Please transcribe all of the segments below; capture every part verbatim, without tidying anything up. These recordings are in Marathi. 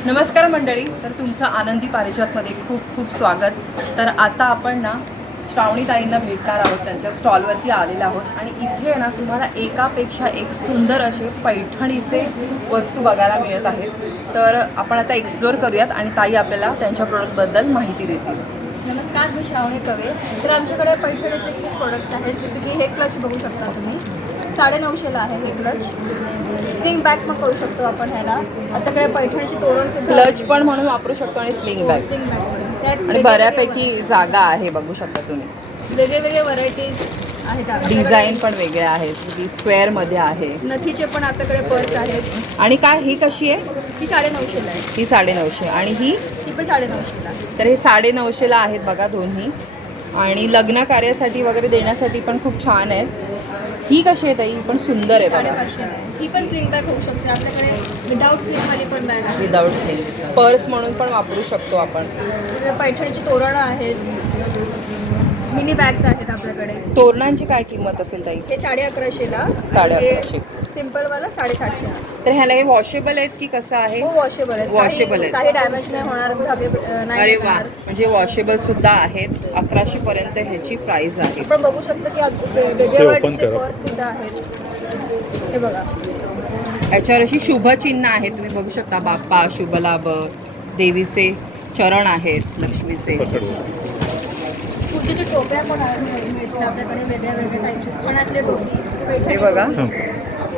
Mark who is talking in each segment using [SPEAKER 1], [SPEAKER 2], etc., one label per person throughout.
[SPEAKER 1] नमस्कार मंडळी, तर तुमचं आनंदी पारिजातमध्ये खूप खूप स्वागत. तर आता आपण ना श्रावणीताईंना भेटणार आहोत, त्यांच्या स्टॉलवरती आलेलो आहोत आणि इथे ना तुम्हाला एकापेक्षा एक सुंदर असे पैठणीचे वस्तू बघायला मिळत आहेत. तर आपण आता एक्सप्लोअर करूयात आणि ताई आपल्याला त्यांच्या प्रोडक्टबद्दल माहिती देतील.
[SPEAKER 2] नमस्कार, मी श्रावणी कवे. तर आमच्याकडे पैठणीचे खूप प्रोडक्ट्स आहेत, जसे की हे क्लच बघू शकता तुम्ही, साडे नऊशेला आहे हे क्लच. स्लिंग बॅग पण करू शकतो आपण ह्याला. आताकडे पैठणीची तोरण सुद्धा
[SPEAKER 1] क्लच पण म्हणून वापरू शकतो आणि स्लिंग बॅग,
[SPEAKER 2] स्लिंग बॅग
[SPEAKER 1] आणि बऱ्यापैकी जागा आहे बघू शकता तुम्ही.
[SPEAKER 2] वेगळे वेगळे व्हरायटीज आहेत आपल्याकडे.
[SPEAKER 1] डिझाईन पण वेगळे आहेत, जी स्क्वेअर मध्ये आहे.
[SPEAKER 2] नथीचे पण आपल्याकडे पर्स आहेत.
[SPEAKER 1] आणि काय ही कशी आहे?
[SPEAKER 2] ही साडे नऊशेला आहे.
[SPEAKER 1] ही साडे नऊशे आणि ही
[SPEAKER 2] ही पण साडे नऊशेला.
[SPEAKER 1] तर हे साडे नऊशेला आहेत बघा दोन्ही. आणि लग्न कार्यासाठी वगैरे देण्यासाठी पण खूप छान आहेत. ही कशी आहे ताई? ही पण सुंदर आहे बघा.
[SPEAKER 2] साडेपाचशेला आहे. ही पण स्लिंग बॅग होऊ शकते आपल्याकडे. विदाऊट स्लिंगवाली पण बॅग आहे.
[SPEAKER 1] विदाऊट स्लीव पर्स म्हणून पण वापरू शकतो आपण.
[SPEAKER 2] आपल्याकडे पैठणीची तोरणं आहेत, मिनी बॅग्स आहेत आपल्याकडे.
[SPEAKER 1] तोरणांची काय किंमत असेल ताई?
[SPEAKER 2] हे साडे अकराशेला.
[SPEAKER 1] साडे अकराशे.
[SPEAKER 2] सिम्पलवाला साडेसातशे.
[SPEAKER 1] तर ह्याला हे वॉशेबल आहेत की कसं आहे?
[SPEAKER 2] हो, वॉशेबल आहेत.
[SPEAKER 1] वॉशेबल आहेत.
[SPEAKER 2] काही डॅमेज नाही होणार, धाबे नाही
[SPEAKER 1] अरे वा,
[SPEAKER 2] होणार.
[SPEAKER 1] म्हणजे वॉशेबल सुद्धा आहेत. अकराशे पर्यंत ह्याची प्राइस आहे.
[SPEAKER 2] आपण बघू शकतो की आप- वे- वेगळे वाटचे पर्स सुद्धा आहेत. हे बघा,
[SPEAKER 1] याच्यावर अशी शुभचिन्ह आहेत, तुम्ही बघू शकता. बाप्पा शुभलाभ, देवीचे चरण आहेत, लक्ष्मीचे.
[SPEAKER 2] पूजेची टोप्या पण आहेत मिळतील आपल्याकडे, वेगळ्या वेगळ्या टाईपचे. खणातले टोपी, पैठणी
[SPEAKER 1] हे बघा.
[SPEAKER 2] टोपी.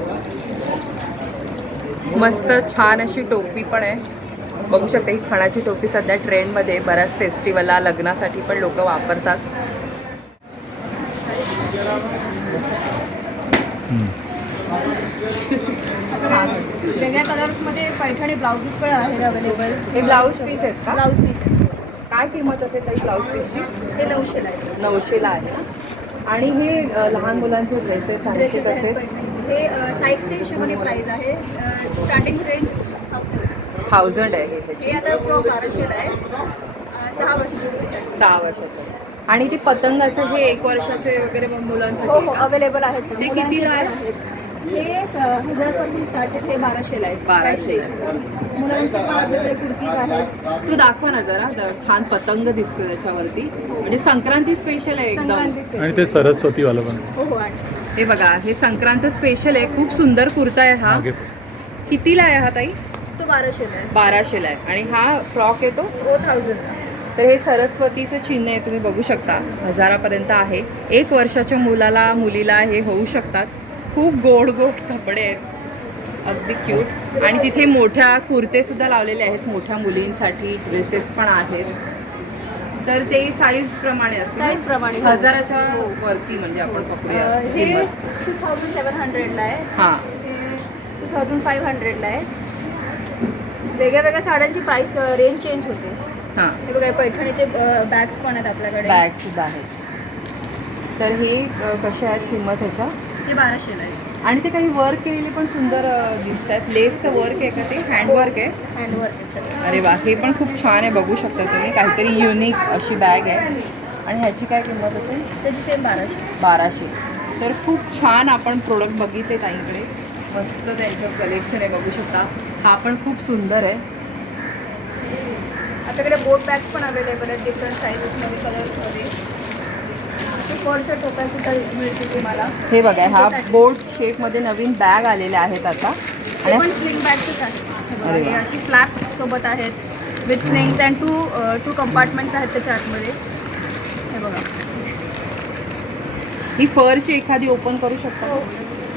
[SPEAKER 1] मस्त छान अशी टोपी पण आहे, बघू शकता. ही खणाची टोपी सध्या ट्रेंडमध्ये, बऱ्याच फेस्टिवलला लग्नासाठी पण लोक वापरतात. छान.
[SPEAKER 2] वेगळ्या कलर्समध्ये पैठणी ब्लाउजेस पण आहेत अवेलेबल.
[SPEAKER 1] हे ब्लाऊज पीस आहेत का?
[SPEAKER 2] ब्लाऊज पीस आहे.
[SPEAKER 1] काय किंमत असेल ताई ब्लाऊज पीसची?
[SPEAKER 2] हे नऊशेला आहे.
[SPEAKER 1] नऊशेला आहे ना. आणि हे अ, लहान मुलांचे ड्रेसेस आहेत ते
[SPEAKER 2] ड्रेसेस आहेत
[SPEAKER 1] कसे?
[SPEAKER 2] पैठणीचे. हे साईजच्या हिशोबाने प्राईस आहे. Starting range thousand.
[SPEAKER 1] थाउजंड आहे
[SPEAKER 2] हे
[SPEAKER 1] ह्याची.
[SPEAKER 2] आता फ्रॉक बाराशेला आहे. अं, सहा वर्षाची मुलीसाठी.
[SPEAKER 1] सहा वर्षाचं. आणि ती पतंगाचं हे एक वर्षाचे वगैरे मग मुलांसाठी
[SPEAKER 2] हो
[SPEAKER 1] आहे
[SPEAKER 2] हो,
[SPEAKER 1] का?
[SPEAKER 2] अवेलेबल आहेत.
[SPEAKER 1] ते
[SPEAKER 2] मुलांचे
[SPEAKER 1] कितीला
[SPEAKER 2] पण
[SPEAKER 1] आहे?
[SPEAKER 2] आहेत. हे स- हजारपासून स्टार्ट आहे. हे बाराशेला आहेत.
[SPEAKER 1] बाराशे.
[SPEAKER 2] मुलांचे पण आपल्याकडे कुर्तीज आहेत.
[SPEAKER 1] तू दाखवा ना जरा. द- छान पतंग दिसतो त्याच्यावरती. म्हणजे संक्रांती स्पेशल आहे एकदम.
[SPEAKER 2] संक्रांती
[SPEAKER 3] आणि
[SPEAKER 2] स्पेशल.
[SPEAKER 3] ते सरस्वतीवालं पण
[SPEAKER 2] हो हो, आणि
[SPEAKER 1] हे बघा, हे संक्रांत स्पेशल आहे. खूप सुंदर कुर्ता आहे हा.
[SPEAKER 3] मागे
[SPEAKER 1] कितीला आहे हा ताई?
[SPEAKER 2] तो बाराशेला आहे.
[SPEAKER 1] बाराशेला आहे. आणि हा फ्रॉक येतो.
[SPEAKER 2] ओ थाउजंडला.
[SPEAKER 1] तर हे सरस्वतीचं चिन्ह आहे, तुम्ही बघू शकता. हजारापर्यंत आहे. एक वर्षाच्या मुलाला मुलीला हे होऊ शकतात. खूप गोड गोड कपडे आहेत, अगदी क्यूट. आणि तिथे मोठ्या कुर्ते सुद्धा लावलेले आहेत, मोठ्या मुलींसाठी ड्रेसेस पण आहेत. तर ते साईज प्रमाणे असते.
[SPEAKER 2] Size प्रमाणे, हो.
[SPEAKER 1] हजाराच्या वरती म्हणजे आपण पकडूया
[SPEAKER 2] अं, हे
[SPEAKER 1] किंमत.
[SPEAKER 2] टू थाउजंड सेवन हंड्रेडला आहे.
[SPEAKER 1] हां.
[SPEAKER 2] हे टू थाउजंड फाईव्ह हंड्रेडला आहे. वेगळ्या वेगळ्या साड्यांची प्राईस रेंज चेंज होते.
[SPEAKER 1] हां,
[SPEAKER 2] हे बघा, पैठणीचे बॅग्स पण आहेत आपल्याकडे.
[SPEAKER 1] बॅग सुद्धा आहेत. तर हे अ, कसे आहेत किंमत ह्याच्या?
[SPEAKER 2] हे बाराशेला आहे.
[SPEAKER 1] आणि ते काही वर्क केलेले पण सुंदर दिसत आहेत. लेसचं वर्क आहे का ते? हँडवर्क आहे.
[SPEAKER 2] हँडवर्क आहे सगळं.
[SPEAKER 1] अरे वा, हे पण खूप छान आहे, बघू शकता तुम्ही. काहीतरी युनिक अशी बॅग आहे. आणि ह्याची काय किंमत असेल?
[SPEAKER 2] त्याची सेम बाराशे.
[SPEAKER 1] बाराशे. तर खूप छान आपण प्रोडक्ट बघितले ताईंकडे. मस्त त्यांचं कलेक्शन आहे, बघू शकता. हा पण खूप सुंदर आहे.
[SPEAKER 2] आपल्याकडे बोट बॅग्स पण अवेलेबल आहेत डिफरंट साईजेसमध्ये, कलर्समध्ये. फरच्या टोप्या सुद्धा मिळतील तुम्हाला.
[SPEAKER 1] हे बघा, हा
[SPEAKER 2] त्याच्यासाठी.
[SPEAKER 1] बोट शेपमध्ये नवीन बॅग आलेल्या आहेत आता.
[SPEAKER 2] हे
[SPEAKER 1] आणि
[SPEAKER 2] पण स्लिंग बॅग्सच आहेत. हे बघा,
[SPEAKER 1] अरे
[SPEAKER 2] हे
[SPEAKER 1] वा.
[SPEAKER 2] अशी फ्लॅप सोबत आहेत with slings and two two compartments आहेत त्याच्या आतमध्ये. हे बघा.
[SPEAKER 1] ही फरची एखादी ओपन करू शकता.
[SPEAKER 2] हो.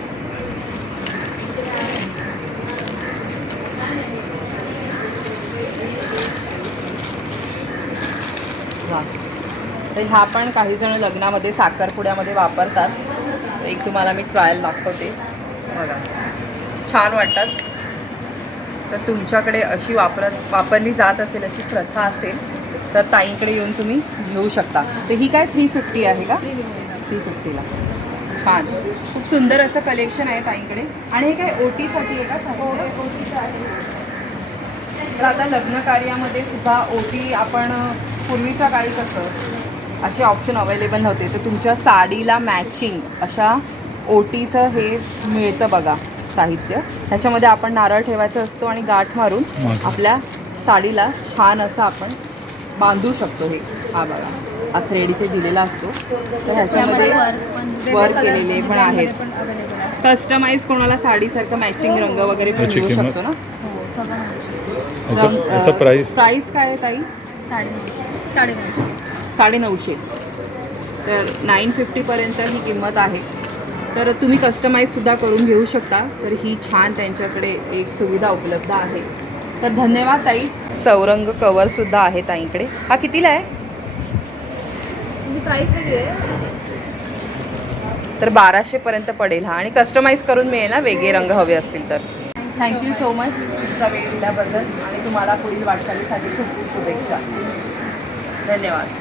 [SPEAKER 1] वा. तर ह्या पण काही जण लग्नामध्ये साखरपुड्यामध्ये वापरतात. एक तुम्हाला मी ट्रायल दाखवते बघा, छान वाटतात. तर तुमच्याकडे अशी वापरत वापरली जात असेल, अशी प्रथा असेल, तर ताईंकडे येऊन तुम्ही घेऊ शकता. तर ही काय थ्री फिफ्टी आहे का? थ्री फिफ्टीला. छान, खूप सुंदर असं कलेक्शन आहे ताईंकडे. आणि हे काय ओटीसाठी आहे का?
[SPEAKER 2] हो,
[SPEAKER 1] साडी?
[SPEAKER 2] हे ओटीचं आहे.
[SPEAKER 1] तर आता लग्न कार्यामध्ये सुद्धा ओटी आपण पूर्वीच्या काळी कसं असे ऑप्शन अवेलेबल नव्हते, तर तुमच्या साडीला मॅचिंग अशा ओटीचं हे मिळतं बघा साहित्य. त्याच्यामध्ये आपण नारळ ठेवायचं असतो आणि गाठ मारून आपल्या साडीला छान असं आपण बांधू शकतो. हे हा बघा, हा थ्रेड इथे दिलेला असतो. तर ह्याच्यामध्ये वर्क केलेले पण आहेत. कस्टमाइज कोणाला साडीसारखं मॅचिंग रंग वगैरे पण
[SPEAKER 3] याची
[SPEAKER 1] घेऊ
[SPEAKER 3] किंमत?
[SPEAKER 1] शकतो ना.
[SPEAKER 3] याचं याचं प्राईस
[SPEAKER 1] प्राईस काय आहे ताई?
[SPEAKER 2] साडेनऊशे साडेनऊशे
[SPEAKER 1] साडेनऊशे. तर नाईन फिफ्टीपर्यंत ही किंमत आहे. तर तुम्ही कस्टमाइजसुद्धा करून घेऊ शकता. तर ही छान त्यांच्याकडे एक सुविधा उपलब्ध आहे. तर धन्यवाद ताई. चौरंग कवरसुद्धा आहे ताईंकडे. हा कितीला आहे?
[SPEAKER 2] प्राईस वेगळी आहे.
[SPEAKER 1] तर बाराशेपर्यंत पडेल हा. आणि कस्टमाइज करून मिळेल ना, वेगळे रंग हवे असतील तर. थँक्यू सो मच तुमचा वेळ दिल्याबद्दल आणि तुम्हाला पुढील वाटचालीसाठी खूप खूप शुभेच्छा. धन्यवाद.